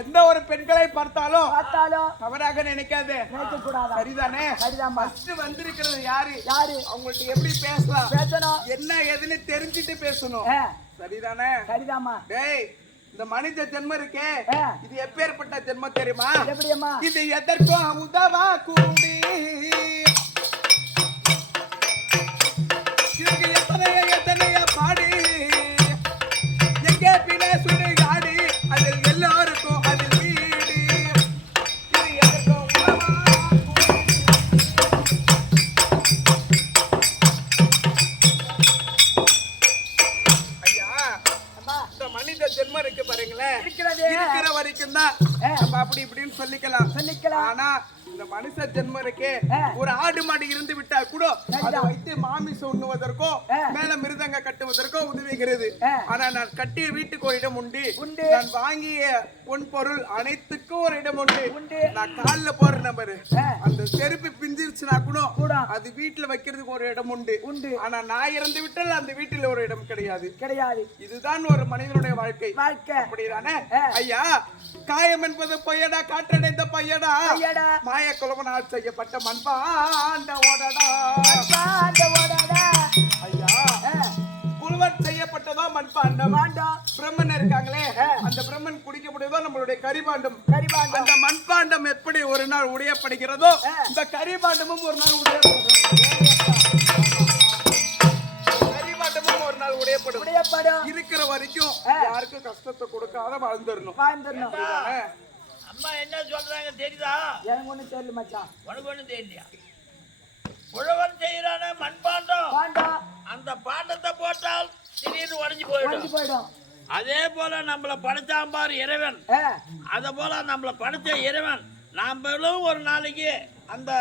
எந்த ஒரு பெண்களை பார்த்தாலும் பார்த்தாலும் தவறாக நினைக்காத. நினைக்க கூடாதா சரிதானே ஃபர்ஸ்ட் வந்திருக்கிறது யாரு? யாரு? அவங்கள்ட்ட எப்படி பேசலாம்? பேசணும். என்ன ஏதுன்னு தெரிஞ்சுட்டு பேசணும். சரிதானே? சரிதாம்மா. டேய் இந்த மனித ஜென்மம் இருக்கே. இது எப்பேற்பட்ட ஜென்மம் தெரியுமா? எப்படியம்மா? இது எதற்கும் உதவா கூடி. ஏ. நம்ம அப்படி இப்படின்னு சொல்லிக்கலாம் சொல்லிக்கலாம் ஆனா இந்த மனுஷ ஜென்மம் இருக்கே. ஒரு ஆடு மாடு இருந்து விட்டா கூட அதை. வைத்து மாமிசம் உண்ணுவதற்கோ. மேல மிருதங்க கட்டுவதற்கோ உதவுகிறது. ஆனா நான் கட்டிய வீட்டுக்கு ஒரு இடம் உண்டு. நான் வாங்கிய பொன் பொருள் அனைத்துக்கும் ஒரு இடம் உண்டு. நான் கால்ல போற நம்பரு. அந்த செருப்பு பிஞ்சிருச்சுனா கூட. அது வீட்டுல வைக்கிறதுக்கு ஒரு இடம் உண்டு உண்டு. ஆனா நான் இறந்து விட்டால் அந்த வீட்டில் ஒரு இடம் கிடையாது கிடையாது இதுதான் ஒரு மனிதனுடைய வாழ்க்கை வாழ்க்கை அப்படிதானே. ஐயா காயம் என்பது பொய்யடா காற்றடைந்த பையடா ஐயடா மாய குலவனால் செய்யப்பட்ட மண்பாண்ட ஓடடா. பாண்ட ஓடாதா ஐயா ஏ, குழுவன் செய்யப்பட்டதோ மண்பாண்டம்? பாண்டம் பிரம்மன் இருக்காங்களே அந்த பிரம்மன் குடிக்கப்படுவதோ நம்மளுடைய கரிபாண்டம். கரிபாண்டம். அந்த மண்பாண்டம் எப்படி ஒரு நாள் உடையப்படுகிறதோ. இந்த கரிபாண்டமும் ஒரு நாள் நாள் உடையப்படும். இருக்கிற வரைக்கும். யாருக்கும் கஷ்டத்தை கொடுக்காத வாழ்ந்துடணும். வாழ்ந்துடணும்? அம்மா என்ன சொல்றாங்க தெரியுதா? எனக்கு ஒண்ணும் தெரியல மச்சான். உனக்கு ஒண்ணும் தெரியலையா? உழவன் செய்யறான மண்பாண்டம். பாண்டம். அந்த பாண்டத்தை போட்டால் திடீர்னு உடஞ்சு போயிடும். போயிடும். அதே போல நம்மள படைச்சான் பாரு இறைவன். அத போல நம்மள படைச்ச இறைவன். நாமளும் ஒரு நாளைக்கு அந்த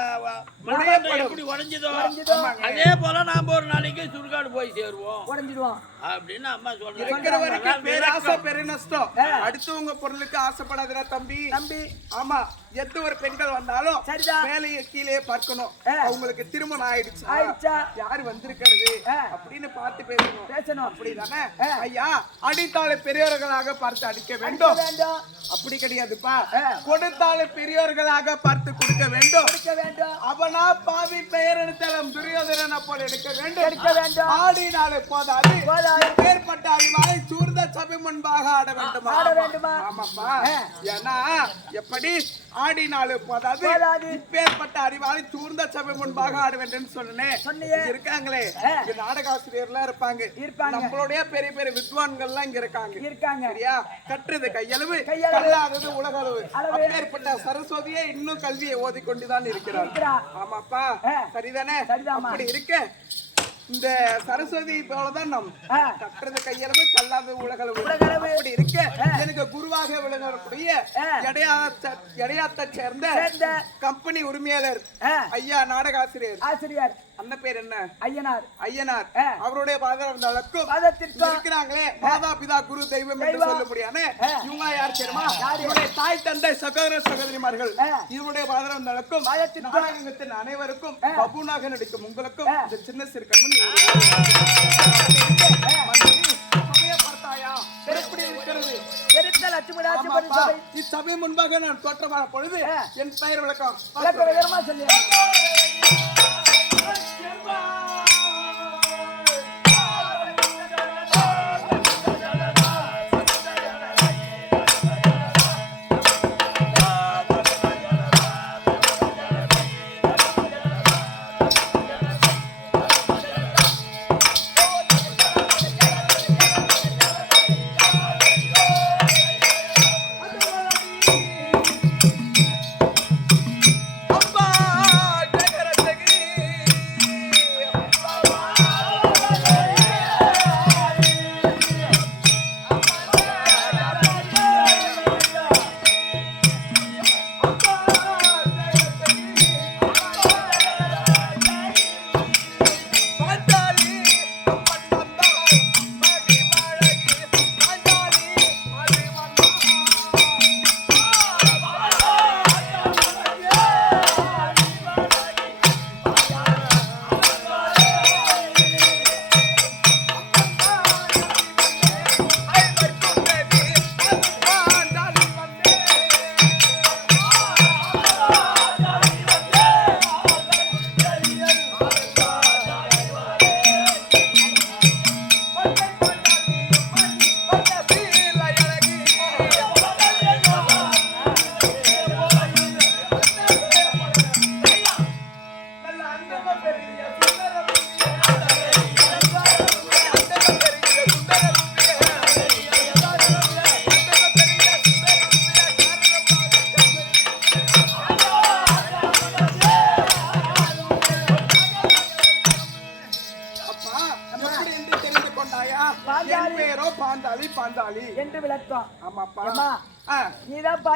மண்பாண்டம் எப்படி உடைஞ்சதோ உடைஞ்சதோ. அதே போல நாம ஒரு நாளைக்கு சுடுகாடு போய் சேருவோம். உடஞ்சிடுவோம். அப்படின்னு அம்மா இருக்கிற சொல்றாங்க. வரைக்கும் பேராசை விளக்கம். பெரு நஷ்டம். ஆ. அடுத்தவங்க பொருளுக்கு ஆசைப்படாதடா தம்பி. தம்பி. ஆமா எந்த ஒரு பெண்கள் வந்தாலும். மேலேயே கீழே பார்க்கணும். அவங்களுக்கு திருமணம் ஆயிடுச்சு. ஆயிடுச்சா? யார் வந்திருக்கிறது. அப்படின்னு பார்த்து பேசணும். பேசணும். அப்படிதானே? ஆ. ஐயா அடித்தாலே பெரியவர்களாக பார்த்து அடிக்க வேண்டும். வேண்டும். அப்படி கிடையாதுப்பா. கொடுத்தாலே பெரியவர்களாக பார்த்து கொடுக்க வேண்டும். கொடுக்க வேண்டும். அவனா பாவி பெயர் எடுத்தாலும் துரியோதனனை போல எடுக்க வேண்டும். எடுக்க வேண்டும். ஆடினாலே போதாது. ஏற்பட்ட அறிவாளை சூர்ந்த சபை முன்பாக ஆட வேண்டுமா ஆட வேண்டுமா? ஆமாப்பா ஆ. ஏன்னா எப்படி ஆடினாலே போதாது போதாது. இப்பேற்பட்ட அறிவாளை சூர்ந்த சபை முன்பாக ஆட வேண்டும் சொன்னேன் இருக்காங்களே நாடகாசிரியர்லாம் இருப்பாங்க இருப்பாங்க. நம்மளுடைய பெரிய பெரிய வித்வான்கள்லாம் இங்க இருக்காங்க இருக்காங்க சரியா கற்றது கையளவு. கல்லாதது உலகளவு அளவு. அப்பேற்பட்ட சரஸ்வதியே இன்னும் கல்வியை ஓதிக்கொண்டுதான் இருக்கிறார் இருக்கிறா. ஆமாப்பா. சரிதானே. அப்படி இருக்க இந்த சரஸ்வதி போலதான் நம் கற்றது கையளவு கல்லாதது உலகளவு உலகளவு. அப்படி இருக்க. எனக்கு குருவாக விளங்கக்கூடிய. எடையாத்த எடையாத்தை சேர்ந்த கம்பெனி உரிமையாளர் ஐயா நாடகாசிரியர் ஆசிரியர் அந்த பேர் என்ன ஐயனார் ஐயனார். அவருடைய இருக்கிறாங்களே மாதா பிதா குரு தெய்வம் என்று. சொல்ல முடியாம ஆ. இவங்க யார் தெரியுமா? இவருடைய தாய் தந்தை சகோதர சகோதரிமார்கள். இவருடைய பாதத்திற்கும் பாதத்திற்கும். நாடகத்தின் அனைவருக்கும். பபுனாக நடிக்கும் உங்களுக்கும். இந்த சின்ன. சபை இச்சபை முன்பாக நான் தோற்றமான பொழுது. என் பெயர் விளக்கம் விளக்க விவரமா சொல்லி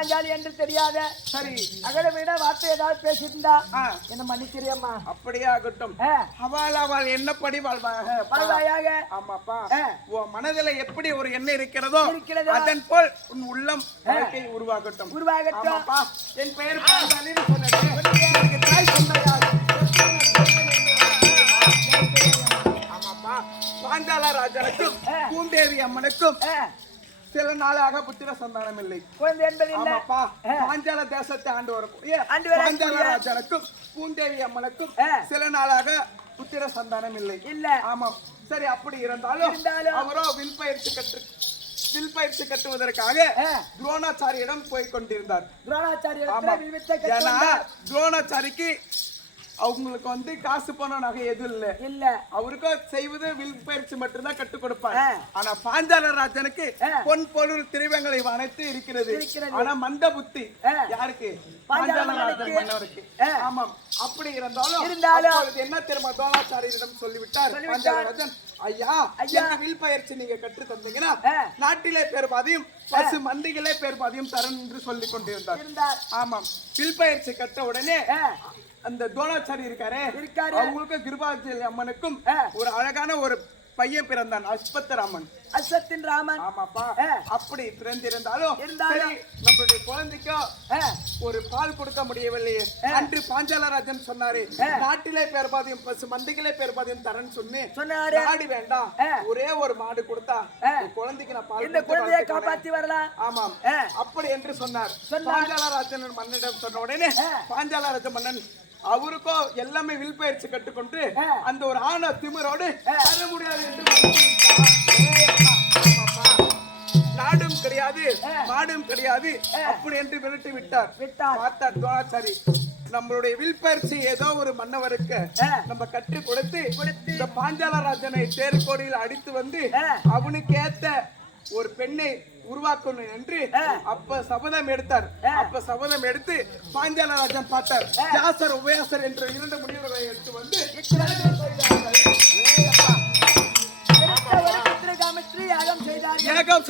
பாஞ்சாலி என்று தெரியாத சரி அகல விட வார்த்தை ஏதாவது பேசியிருந்தா என்ன மன்னிக்கிறியம்மா அப்படியே ஆகட்டும் அவள் அவள் என்னப்படி வாழ்வாக வாழ்வாயாக ஆமாப்பா. உன் மனதுல எப்படி ஒரு எண்ணம் இருக்கிறதோ இருக்கிறதோ. அதன் போல் உன் உள்ளம் வாழ்க்கை உருவாகட்டும் உருவாகட்டும் என் பெயர் பாஞ்சாலின்னு சொன்னது தாய். ஆமாப்பா பாஞ்சால ராஜனுக்கும். பூந்தேவி அம்மனுக்கும் சில நாளாக புத்திர சந்தானம் இல்லை குழந்தை என்பது ஆமாப்பா. பாஞ்சால தேசத்தை ஆண்டு வரக்கூடிய பாஞ்சால ராஜனுக்கும் பூந்தேவி அம்மனுக்கும். சில நாளாக புத்திர சந்தானம் இல்லை இல்ல ஆமாம் சரி அப்படி இருந்தாலும் அவரோ வில் பயிற்சி கற்று வில் பயிற்சி கட்டுவதற்காக. துரோணாச்சாரியிடம் போய் கொண்டிருந்தார் ஆமா கற்றுவந்தார். துரோணாச்சாரிக்கு அவங்களுக்கு வந்து காசு பணம் நகை எதுவும் இல்ல இல்ல அவருக்கும் செய்வது வில் பயிற்சி மட்டும்தான் கற்றுக் கொடுப்பார் ஆ. ஆனா பாஞ்சால ராஜனுக்கு. பொன் பொருள் திரிவங்களை அனைத்து இருக்கிறது. ஆனா மந்த புத்தி. யாருக்கு பாஞ்சால ராஜன். மன்னருக்கு. ஆமாம் அப்படி இருந்தாலும் இருந்தாலும் என்ன தெரியுமா துரோணாச்சாரியரிடம் சொல்லிவிட்டார் சொல்லிவிட்டார். பாஞ்சால ராஜன் ஐயா ஐயா. வில் பயிற்சி நீங்க கற்று தந்தீங்கன்னா. நாட்டிலே பேர் பாதியும் பசு மந்திகளே பேர் பாதியும் தரன் என்று சொல்லிக் கொண்டிருந்தார் ஆமாம் வில் பயிற்சி கட்ட உடனே அந்த துரோணாச்சாரி இருக்காரே இருக்காரு. அவங்களுக்கும் கிருபாஜலி அம்மனுக்கும். ஒரு அழகான ஒரு பையன் பிறந்தான் அஸ்பத்தராமன் அஸ்வத்தின் ராமன் ஆமாப்பா. அப்படி பிறந்திருந்தாலும் இருந்தாலும். நம்மளுடைய குழந்தைக்கும் ஒரு பால் கொடுக்க முடியவில்லையே. அன்று பாஞ்சாலராஜன் சொன்னாரு. நாட்டிலே பேர்பாதியும் பசு மந்திகளே பேர்பாதியம் தரேன்னு சொன்னு சொன்னாரு நாடு வேண்டாம். ஒரே ஒரு மாடு கொடுத்தா குழந்தைக்கு நான் பால் இந்த குழந்தையை. காப்பாத்தி வரலாம் ஆமாம் அப்படி என்று சொன்னார். பாஞ்சாலராஜன் மன்னிடம் சொன்ன உடனே ஆ. பாஞ்சாலராஜ மன்னன் அவருக்கும் எல்லாமே வில் பயிற்சி கற்றுக்கொண்டு ஆ. அந்த ஒரு ஆண திமிரோடு. தர முடியாது என்று கிடையாது. மாடும் கிடையாது. அப்படி என்று விரட்டி விட்டார். பார்த்தார் துரோணாச்சாரி நம்மளுடைய வில் பயிற்சி ஏதோ ஒரு மன்னவருக்கு. நம்ம கற்று கொடுத்து. இந்த பாஞ்சாலராஜனை தேர்கோடியில் அடித்து வந்து. அவனுக்கு ஏத்த ஒரு பெண்ணை உருவாக்கணும் என்று. அப்ப சபதம் எடுத்தார். அப்ப சபதம் எடுத்து பாஞ்சாலராஜன் பார்த்தார். வியாசர் உபயாசர் என்ற இரண்டு முடிவுகளை எடுத்து வந்து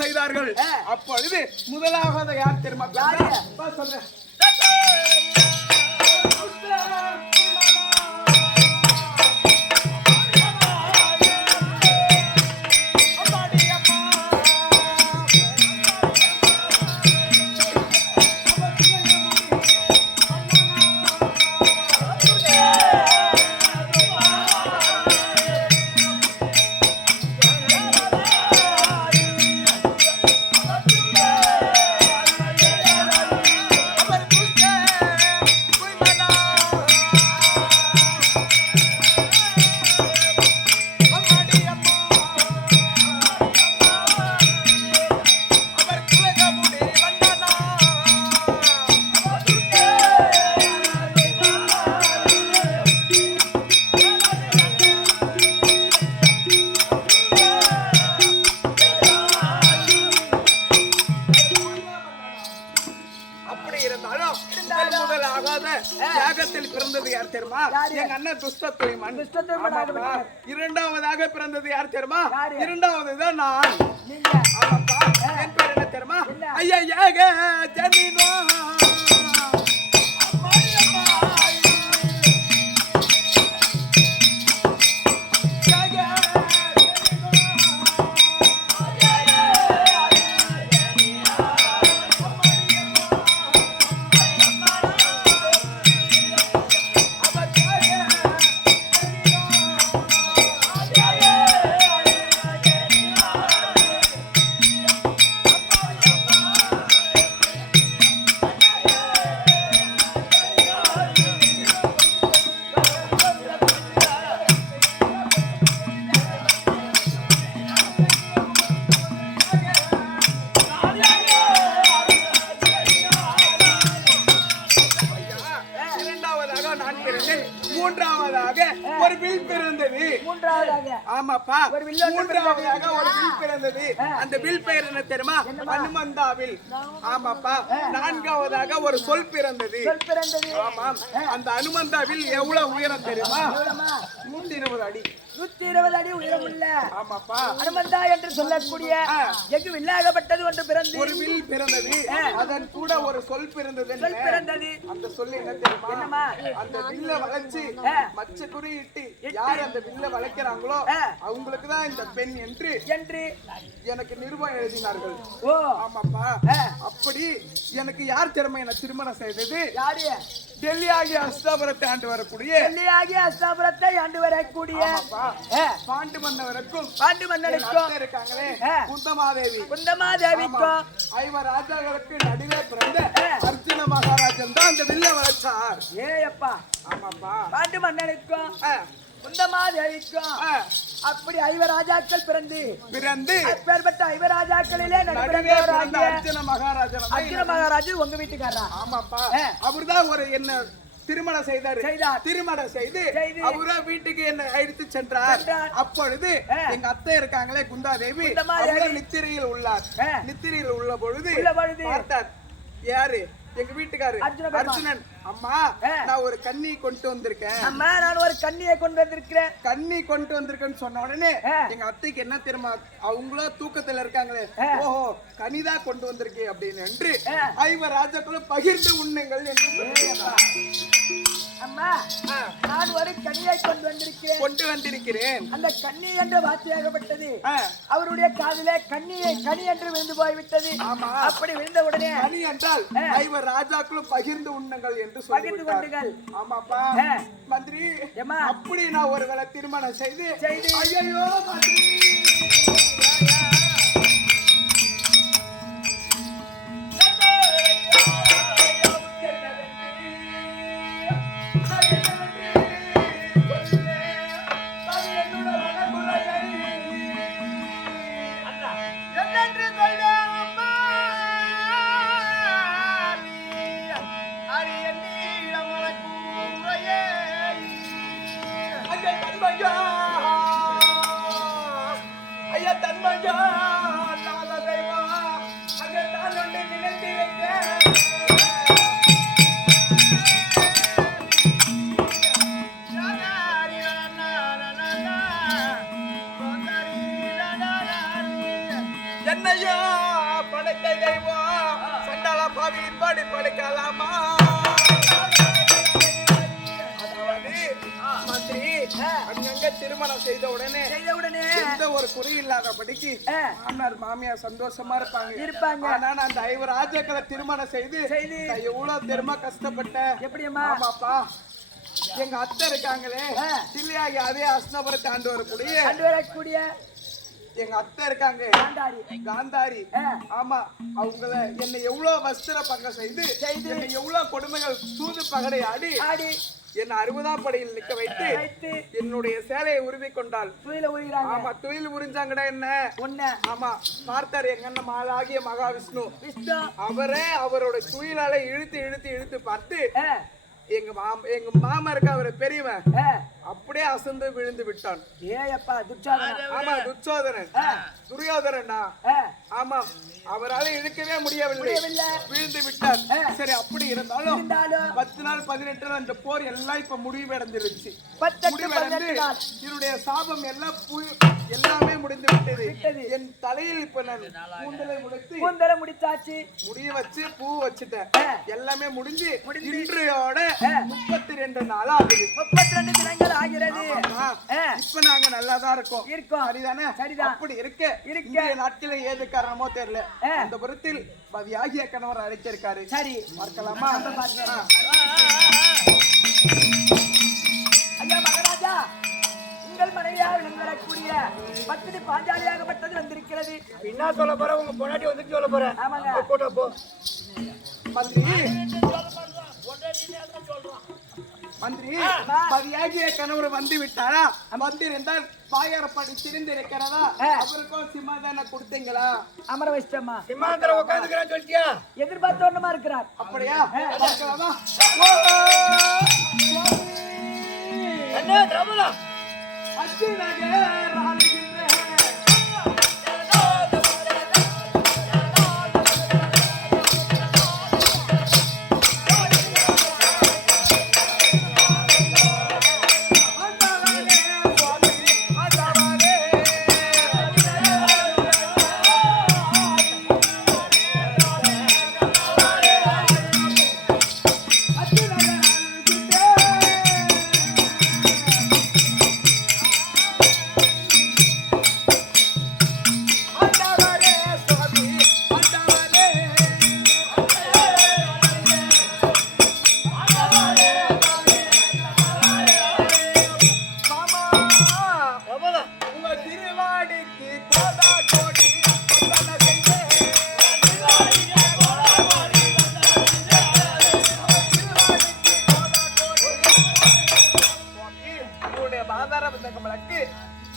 செய்தார்கள். ஏகம் செய்தார்கள். அப்பொழுது முதலாவது யார் தெரியுமா? சொல்றேன். வில் பிறந்தது. மூன்றாவதாக. ஆமாப்பா. ஒரு வில் ஒன்று மூன்றாவதாக ஒரு வில் பிறந்தது. அந்த வில் பெயர் என்ன தெரியுமா? ஹனுமந்தா வில். ஆமாப்பா. நான்காவதாக ஒரு சொல் பிறந்தது. சொல் பிறந்தது. ஆமாம். அந்த அனுமந்தா வில் எவ்வளவு உயரம் தெரியுமா? நூத்தி இருபது அடி. நூத்தி இருபது அடி உயரமுள்ள அனுமந்தா என்று சொல்லக்கூடிய எங்கு வில்லாகப்பட்டது ஒன்று பிறந்து ஒரு வில் பிறந்தது. அதன் கூட ஒரு சொல் பிறந்தது சொல் பிறந்தது. அந்த சொல் என்ன தெரியுமா? என்னம்மா? அந்த வில்ல வளைச்சு மச்ச குறியிட்டு யார் அந்த வில்ல வளைக்கிறாங்களோ. அவங்களுக்கு தான் இந்த பெண் என்று என்று. எனக்கு நிருபம் எழுதினார்கள். ஓ. ஆமாப்பா. அப்படி எனக்கு யார் திறமை என திருமணம் செய்தது? யாரு? டெல்லி ஆகிய அஸ்தாபுரத்தை ஆண்டு வரக்கூடிய டெல்லியாகிய அஸ்தாபுரத்தை ஆண்டு வரக்கூடிய பாண்டு மன்னவருக்கும் பாண்டு மன்னனுக்கும். இருக்காங்களே. குந்தமாதேவி. குந்தமாதேவிக்கும். ஐவர் ராஜாக்களுக்கு நடுவே பிறந்த அர்ஜுன மகாராஜன் தான் அந்த வில்ல வளர்ச்சார் ஏ அப்பா ஆமாப்பா பாண்டு மன்னனுக்கும் குந்தமாதேவிக்கும் அப்படி ஐவராஜாக்கள் பிறந்து. பிறந்து அப்பேற்பட்ட நடுவே பிறந்த நடுப்பிறந்தவராகிய அர்ஜுன மகாராஜன் அர்ஜுன மகாராஜு உங்க வீட்டுக்காரா ஆமாப்பா. அவர்தான் ஒரு என்ன திருமணம் செய்தாரு. திருமணம் செய்து. அவரா வீட்டுக்கு என்ன அழைத்து சென்றார். அப்பொழுது. எங்க அத்தை இருக்காங்களே குந்தாதேவி நித்திரையில் உள்ளார். நித்திரையில் உள்ள பொழுது உள்ள பொழுது. பார்த்தார் யாரு எங்க வீட்டுக்காரு. அர்ஜுனன் அம்மா. நான் ஒரு கன்னி கொண்டு வந்திருக்கேன் அம்மா நான் ஒரு கண்ணியை கொண்டு வந்திருக்கிறேன் கன்னி கொண்டு வந்திருக்கேன்னு சொன்ன உடனே. எங்க அத்தைக்கு என்ன தெரியுமா அவங்களோ தூக்கத்துல இருக்காங்களே. ஓஹோ கனிதா கொண்டு வந்திருக்கே அப்படின்னு என்று. ஐவர் ராஜாக்களும் பகிர்ந்து உண்ணுங்கள் என்று. அம்மா. நான் ஒரு கண்ணியை கொண்டு வந்திருக்கிறேன் கொண்டு வந்திருக்கிறேன் அந்த கண்ணி என்ற வார்த்தையாகப்பட்டது அவருடைய காதிலே கண்ணியை கனி என்று விழுந்து போய்விட்டது ஆமா. அப்படி விழுந்த உடனே கனி என்றால் ஐவர் ராஜாக்களும் பகிர்ந்து உண்ணுங்கள் என்று பகிர்ந்து கொண்டுங்கள் ஆமாப்பா. மந்திரி? அப்படி நான் ஒருவேளை திருமணம் செய்து செய்து. ஐயோ மந்திரி என்னையா படைத்த தெய்வம் சண்டால பாவி படி படைக்கலாமா திருமணம் செய்த உடனே செய்த உடனே எந்த ஒரு குறை இல்லாதபடிக்கு. மாமனார் மாமியார் சந்தோஷமா இருப்பாங்க இருப்பாங்க. ஆனா நான் அந்த ஐவர் ராஜாக்களை திருமணம் செய்து செய்து. நான் எவ்வளவு தெரியுமா கஷ்டப்பட்டேன் எப்படியம்மா ஆமாப்பா எங்க அத்தை இருக்காங்களே ஆ. தில்லையாகி அதே அஸ்னபுரத்தை ஆண்டு வரக்கூடிய கண்டு வரக்கூடிய எங்க அத்தை இருக்காங்க. காந்தாரி. காந்தாரி. ஆமா அவங்கள என்னை எவ்வளவு வஸ்திர பங்கம் செய்து. என்னை எவ்வளவு கொடுமைகள் சூது பகடை ஆடி ஆடி. என்னை அறுபதாம் படியில் நிக்க வைத்து வைத்து. என்னுடைய சேலையை உருவி கொண்டாள். துயில உயிராங்க ஆமா துயில் உறிஞ்சாங்கடா என்ன? ஒண்ணு ஆமா பார்த்தார் எங்க அண்ணன் மாலாகிய மகாவிஷ்ணு. விஷ்ணு. அவரே அவரோட துயிலால இழுத்து இழுத்து இழுத்து பார்த்து எங்க மாம எங்க மாமா இருக்க அவரு பெரியவன். அப்படியே அசந்து விழுந்து விட்டான். ஏயப்பா துச்சாதனா ஆமா துச்சோதனன். துரியோதனனா ஆமா அவரால இழுக்கவே முடியவில்லை. விழுந்து விட்டார். சரி அப்படி இருந்தாலும் பத்து நாள் பதினெட்டு நாள் அந்த போர் எல்லாம் இப்ப முடிவடைந்துருச்சு முடிவடைந்து பதினெட்டு நாள். என்னுடைய சாபம் எல்லாம் எல்லாமே முடிந்து விட்டது. என் தலையில் இப்ப நான் கூந்தலை முடித்து கூந்தல முடிச்சாச்சு. முடிய வச்சு பூ வச்சுட்டேன். எல்லாமே முடிஞ்சு. இன்றையோட. முப்பத்தி ரெண்டு நாள் ஆகுது முப்பத்தி ரெண்டு தினங்கள் ஆகிறது இப்ப நாங்க நல்லா தான் இருக்கோம். இருக்கோம். சரிதானே? சரிதான். அப்படி இருக்க. இருக்க. நாட்கள ஏது காரணமோ தெரியல. அந்த புறத்தில் பதியாகிய கணவர் அழைச்சிருக்காரு. சரி. பார்க்கலாமா. ஐயா மகாராஜா. உங்கள் மனைவியாக விளங்கக்கூடிய பத்தினி பாஞ்சாலியாகப்பட்டது வந்திருக்கிறது. என்ன சொல்ல போற? உங்க பொண்டாட்டி வந்துட்டு சொல்ல போற? ஆமாங்க. போட்டோ போ. மந்திரி. மந்திரி பதியாகிய கணவர் வந்து விட்டாரா? வந்திருந்தால் பாயாரப்பாடி திரிந்திருக்கிறதா. அவருக்கும் சிம்மாதான கொடுத்தீங்களா? அமர வச்சிட்டம்மா. சிம்மாந்திரம் உட்காந்துக்கிறேன்னு சொல்லிட்டியா? எதிர்பார்த்த ஒண்ணுமா இருக்கிறார். அப்படியா? என்ன திரபலா அச்சு நகர் பாதார விளக்கு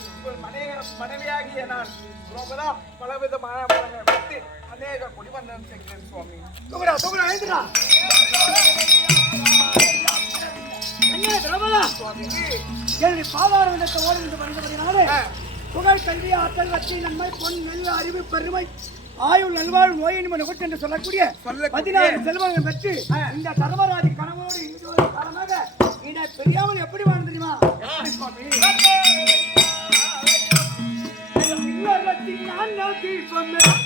உங்கள் மனைவி மனைவியாகிய நான் ரோமதா பலவிதமான மரங்களை வைத்து அநேக குடிமன்றம் செய்கிறேன் சுவாமி. திரௌபதா சுவாமி எனக்கு பாதார விளக்க ஓடி என்று வருகிறபடினாலே புகழ் கல்வி ஆற்றல் வச்சி நன்மை பொன் நெல் அறிவு பெருமை ஆயுள் நல்வாழ் நோயின்மை நுகர்ச்சி என்று சொல்லக்கூடிய பதினாறு செல்வங்கள் பெற்று இந்த தர்மராஜி கனவோடு இருபது காலமாக இதை பெரியாமல் எப்படி வாழ்ந்து தெரியுமா? இல்லறத்தில் நான் நோக்கி சொன்னேன்.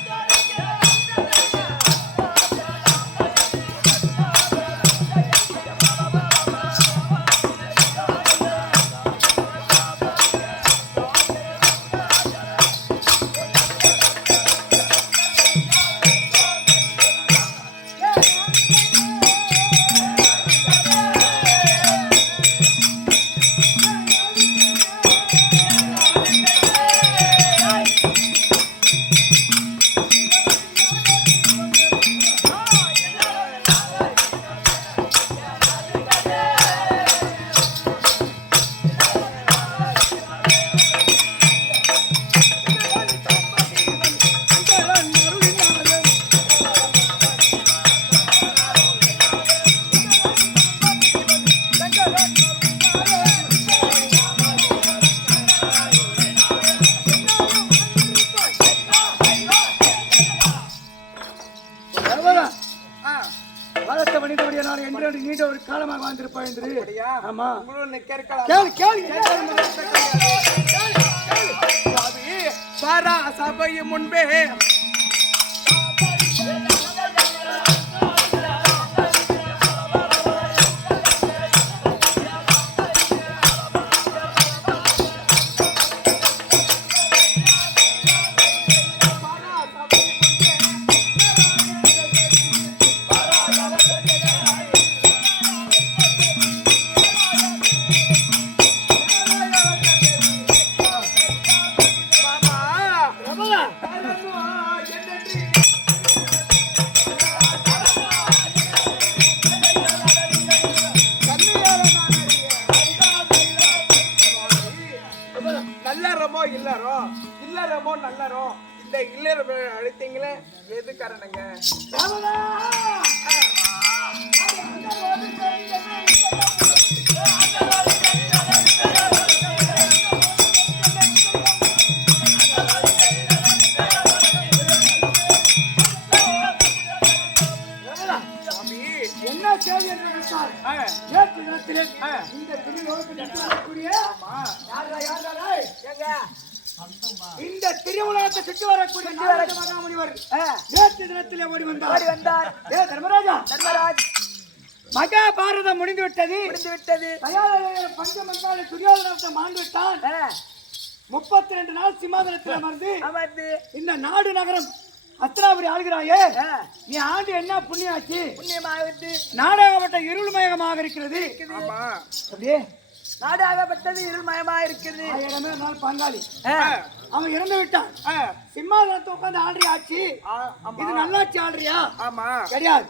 ஆமா. உங்களும் இருக்கலாம். கேளு கேளு. சாரா சபையின் முன்பே முடிந்து விட்டது தயாரில் பஞ்சமங்காளி துரியோதனத்தை மாண்டு விட்டான் முப்பத்தி ரெண்டு நாள் சிம்மாசனத்தில் அமர்ந்து அமர்ந்து இந்த நாடு நகரம் அத்திராபுரி ஆளுகிறாயே நீ ஆண்டு என்ன புண்ணியாச்சு புண்ணியமாகவிட்டு நாடகப்பட்ட இருள்மயமாக இருக்கிறது. அப்படியே நாடாகப்பட்டது இருள்மயமாக இருக்கிறது ஆயிரமே நாள் பங்காளி. அவன் இறந்து விட்டான். சிம்மாசனத்தை உட்கார்ந்து ஆடுறியா ஆச்சு இது நல்லாச்சு ஆடுறியா? ஆமா. கிடையாது.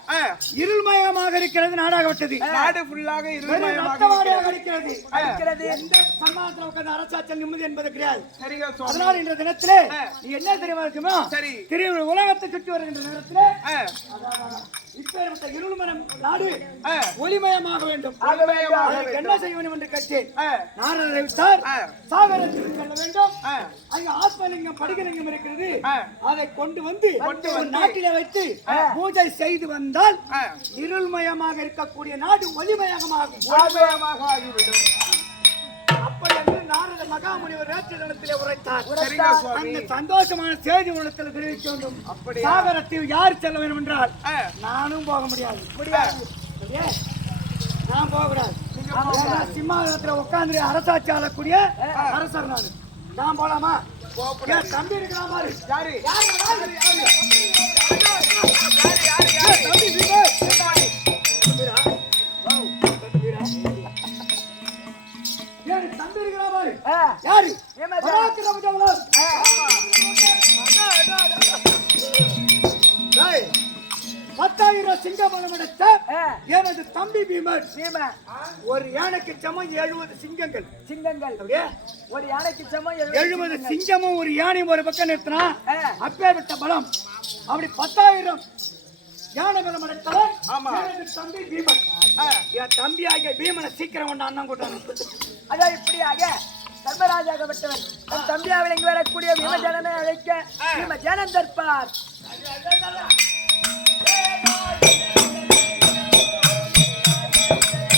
இருள்மயமாக இருக்கிறது நாடாகப்பட்டது. நாடு ஃபுல்லாக ரத்தவாடியாக இருக்கிறது. இருக்கிறது. எந்த சம்மானத்தில் உட்கார்ந்து அரசாட்சி நிம்மதி என்பது கிடையாது. அதனால் இன்ற தினத்திலே. நீ என்ன தெரியுமா இருக்குமா? சரி. திரு உலகத்தை சுற்றி வருகின்ற நேரத்திலே இப்பேற்பட்ட இருள்மனம் நாடு. ஒளிமயமாக வேண்டும் ஒளிமயமாக என்ன செய்ய வேண்டும் என்று கேட்டேன் விட்டார். சாகரத்துக்கு செல்ல வேண்டும். அங்க ஆத்மலிங்கம் படிகலிங்கம் இருக்கிறது. அதை கொண்டு வந்து. நாட்டில வைத்து பூஜை செய்து வந்தால். இருள்மயமாக இருக்கக்கூடிய நாடு ஒளிமயமாகும் ஒளிமயமாக ஆகிவிடும் நாரத மகாமுனிவர் நேற்றிடத்திலே உரைத்தார். அந்த சந்தோஷமான செய்தி உள்ளத்தில் தெரிவிக்க வேண்டும்? சாகரத்தில் யார் செல்ல வேண்டும் என்றால். நானும் போக முடியாது முடியாது? நான் போகக்கூடாது சிம்மாசனத்துல உட்கார்ந்து அரசாட்சி ஆளக்கூடிய அரசர் நான் நான் போலாமா தம்பி இருக்கிறான் பாரு யாரு யாரு யாரு? யாரு யாரு ஆ. யாரு? பத்தாயிரம் சிங்கபலம் எடுத்த. எனது தம்பி பீமன். சீமை ஒரு யானைக்கு சமம் எழுபது சிங்கங்கள். சிங்கங்கள். ஒரு யானைக்கு சமம் எழுபது சிங்கமும் ஒரு யானையும் ஒரு பக்கம் நிறுத்தினா ஆ. அப்பேற்பட்ட பலம். அப்படி பத்தாயிரம் யானை பலம். எனது தம்பி பீமன். என் தம்பி ஆகிய பீமனை சீக்கிரம் ஒன்று அண்ணன் கூட்டாங்க அதான் இப்படியாக தர்மராஜாகப்பட்டவன் தன் தம்பியாவில் இங்கு வரக்கூடிய பீமஜனனை அழைக்க பீமஜனன் தற்பார்.